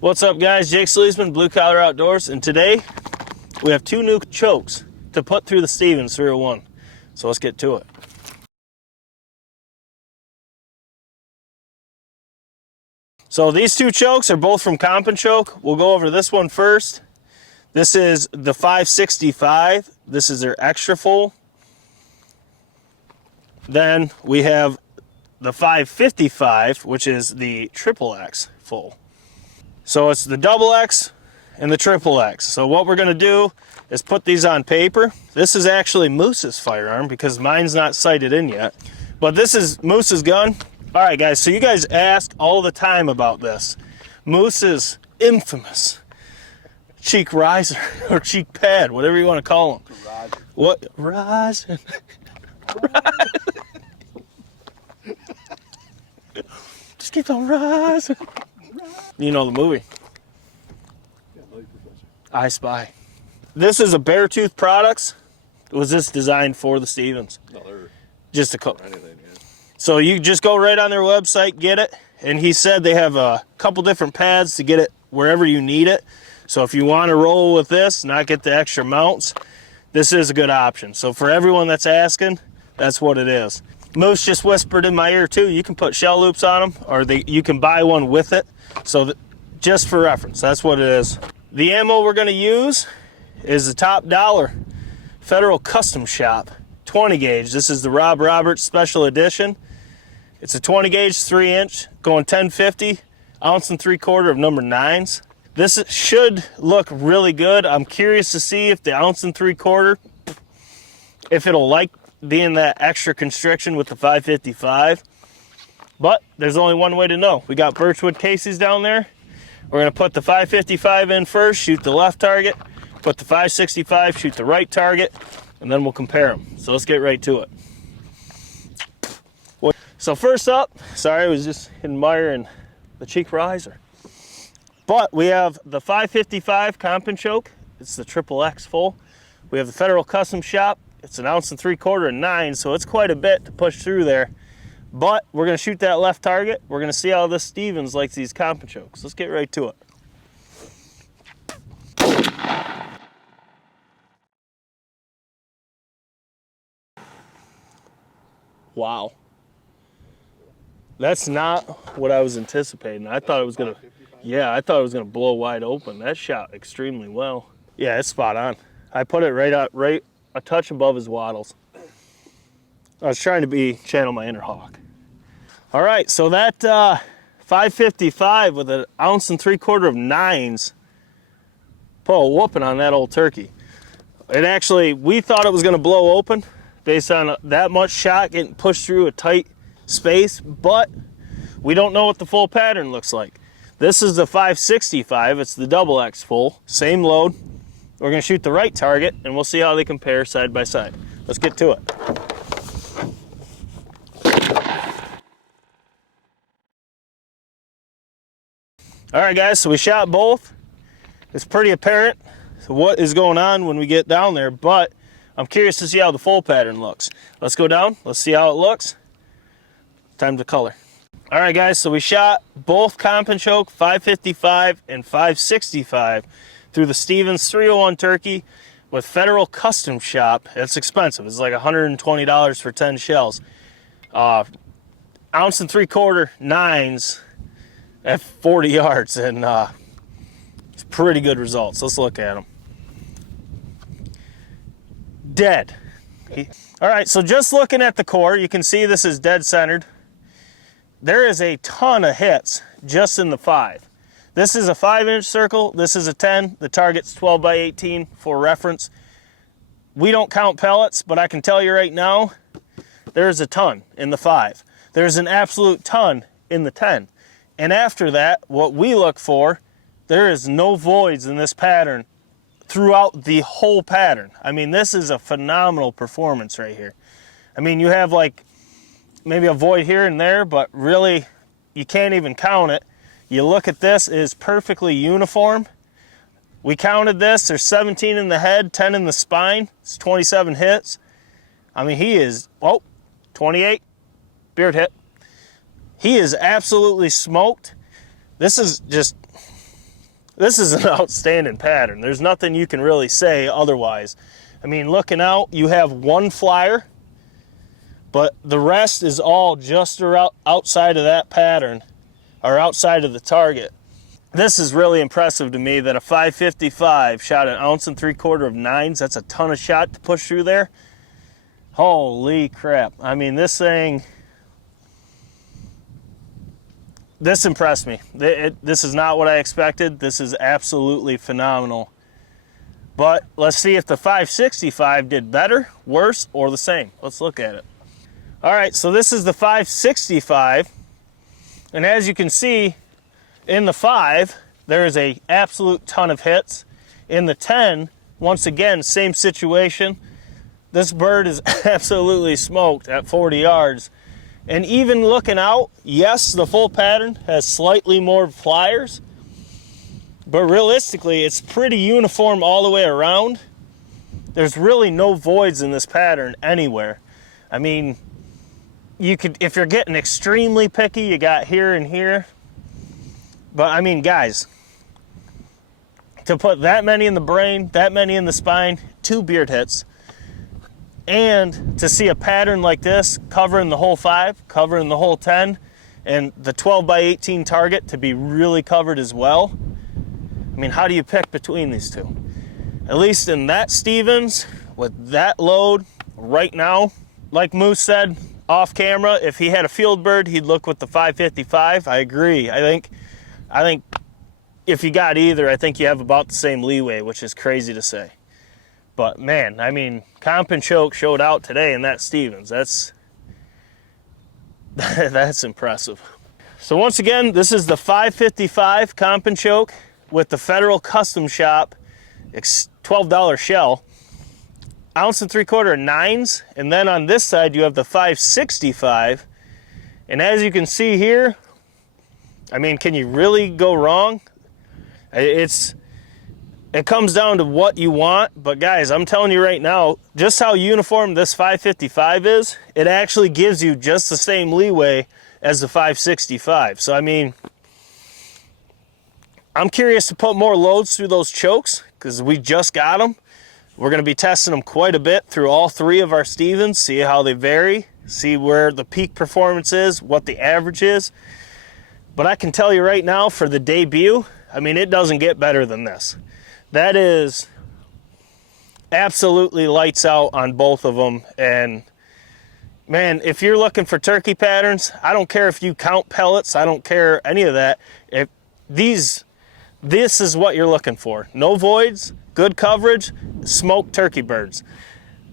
What's up, guys? Jake SLEASMAN, Blue Collar Outdoors, and today we have two new chokes to put through the Stevens 301. So let's get to it. So these two chokes are both from Comp and Choke. We'll go over this one first. This is the 565. This is their extra full. Then we have the 555, which is the triple X full. So it's the double X and the triple X. So what we're gonna do is put these on paper. This is actually Moose's firearm because mine's not sighted in yet. But this is Moose's gun. All right, guys, so you guys ask all the time about this. Moose's infamous cheek riser or cheek pad, whatever you want to call them. Rising. What? Rising. Just keep on rising. You know the movie. Yeah, I know you, Professor. I Spy. This is a Beartooth Products. Was this designed for the Stevens? No, they're Just a couple. anything, yeah. So you just go right on their website, get it. And he said they have a couple different pads to get it wherever you need it. So if you want to roll with this, not get the extra mounts, this is a good option. So for everyone that's asking, that's what it is. Moose just whispered in my ear too, you can put shell loops on them, or you can buy one with it. So that, just for reference, that's what it is. The ammo we're going to use is the top dollar Federal Custom Shop 20 gauge. This is the Rob Roberts Special Edition. It's a 20 gauge, 3-inch, going 1050, ounce and 3/4 of number 9s. This should look really good. I'm curious to see if the ounce and 3/4, if it'll like being that extra constriction with the 555. But there's only one way to know. We got birchwood cases down there. We're gonna put the 555 in first, shoot the left target, put the 565, shoot the right target, and then we'll compare them. So let's get right to it. So first up, sorry, I was just admiring the cheek riser. But we have the 555 Comp and Choke. It's the triple X full. We have the Federal Custom Shop. It's an ounce and 3/4 and 9, so it's quite a bit to push through there. But we're gonna shoot that left target. We're gonna see how this Stevens likes these Comp and Chokes. Let's get right to it. Wow. That's not what I was anticipating. I thought it was gonna, yeah, I thought it was gonna blow wide open. That shot extremely well. Yeah, it's spot on. I put it right a touch above his wattles. I was trying to channel my inner hawk. All right, so that 555 with an ounce and 3/4 of 9s put a whooping on that old turkey. It actually, we thought it was gonna blow open based on that much shot getting pushed through a tight space, but we don't know what the full pattern looks like. This is the 565, it's the double X full, same load. We're gonna shoot the right target and we'll see how they compare side by side. Let's get to it. All right, guys, so we shot both. It's pretty apparent what is going on when we get down there, but I'm curious to see how the full pattern looks. Let's go down, let's see how it looks. Time to color. All right, guys, so we shot both Comp and Choke 555 and 565 through the Stevens 301 turkey with Federal Custom Shop. It's expensive. It's like $120 for 10 shells. Ounce and 3/4 9s at 40 yards, and it's pretty good results. Let's look at them. Dead. All right, so just looking at the core, you can see this is dead centered. There is a ton of hits just in the 5. This is a 5-inch circle, this is a 10. The target's 12 by 18 for reference. We don't count pellets, but I can tell you right now, there's a ton in the 5. There's an absolute ton in the 10. And after that, what we look for, there is no voids in this pattern throughout the whole pattern. I mean, this is a phenomenal performance right here. I mean, you have like maybe a void here and there, but really you can't even count it. You look at this, it is perfectly uniform. We counted this, there's 17 in the head, 10 in the spine. It's 27 hits. I mean, he is, 28, beard hit. He is absolutely smoked. This is just, This is an outstanding pattern. There's nothing you can really say otherwise. I mean, looking out, you have one flyer, but the rest is all just outside of that pattern, or outside of the target. This is really impressive to me that a 555 shot 1 3/4 ounce of 9s. That's a ton of shot to push through there. Holy crap. I mean, this thing, this impressed me. This is not what I expected. This is absolutely phenomenal. But let's see if the 565 did better, worse, or the same. Let's look at it. All right, so this is the 565. And as you can see, in the 5, there is a absolute ton of hits. In the 10, once again, same situation. This bird is absolutely smoked at 40 yards. And even looking out, yes, the full pattern has slightly more flyers, but realistically, it's pretty uniform all the way around. There's really no voids in this pattern anywhere. I mean, you could, if you're getting extremely picky, you got here and here. But I mean, guys, to put that many in the brain, that many in the spine, 2 beard hits, and to see a pattern like this covering the whole 5, covering the whole 10, and the 12x18 target to be really covered as well. I mean, how do you pick between these two? At least in that Stevens, with that load right now, like Moose said off camera, if he had a field bird, he'd look with the 555. I agree. I think if you got either, I think you have about the same leeway, which is crazy to say. But man, I mean, Comp and Choke showed out today in that Stevens. That's impressive. So once again, this is the 555 Comp and Choke with the Federal Custom Shop $12 shell. 1 3/4 ounce 9s, and then on this side you have the 565. And as you can see here, I mean, can you really go wrong? It comes down to what you want, but guys, I'm telling you right now, just how uniform this 555 is, it actually gives you just the same leeway as the 565. So I mean, I'm curious to put more loads through those chokes because we just got them. We're going to be testing them quite a bit through all 3 of our Stevens, see how they vary, see where the peak performance is, what the average is. But I can tell you right now, for the debut, I mean, it doesn't get better than this. That is absolutely lights out on both of them. And man, if you're looking for turkey patterns, I don't care if you count pellets, I don't care any of that. This is what you're looking for. No voids, good coverage, smoked turkey birds.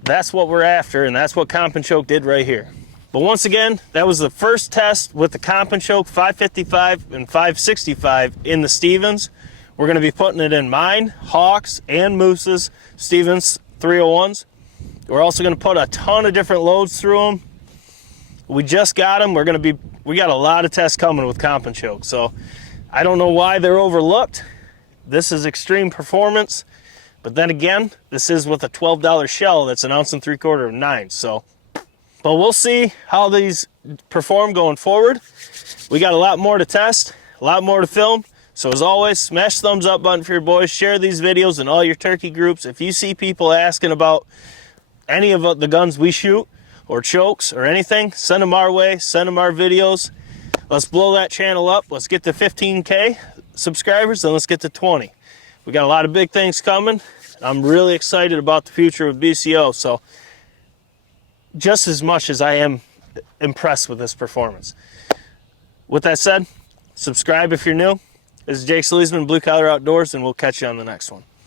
That's what we're after, and that's what Comp and Choke did right here. But once again, that was the first test with the Comp and Choke 555 and 565 in the Stevens. We're going to be putting it in mine, Hawks, and Moose's Stevens 301s. We're also going to put a ton of different loads through them. We just got them. We got a lot of tests coming with Comp and Choke. So I don't know why they're overlooked. This is extreme performance. But then again, this is with a $12 shell that's 1 3/4 ounce of 9. So, but we'll see how these perform going forward. We got a lot more to test, a lot more to film. So as always, smash the thumbs up button for your boys. Share these videos in all your turkey groups. If you see people asking about any of the guns we shoot or chokes or anything, send them our way, send them our videos. Let's blow that channel up. Let's get to 15K subscribers, and let's get to 20. We got a lot of big things coming. I'm really excited about the future of BCO. So just as much as I am impressed with this performance. With that said, subscribe if you're new. This is Jake SLEASMAN, Blue Collar Outdoors, and we'll catch you on the next one.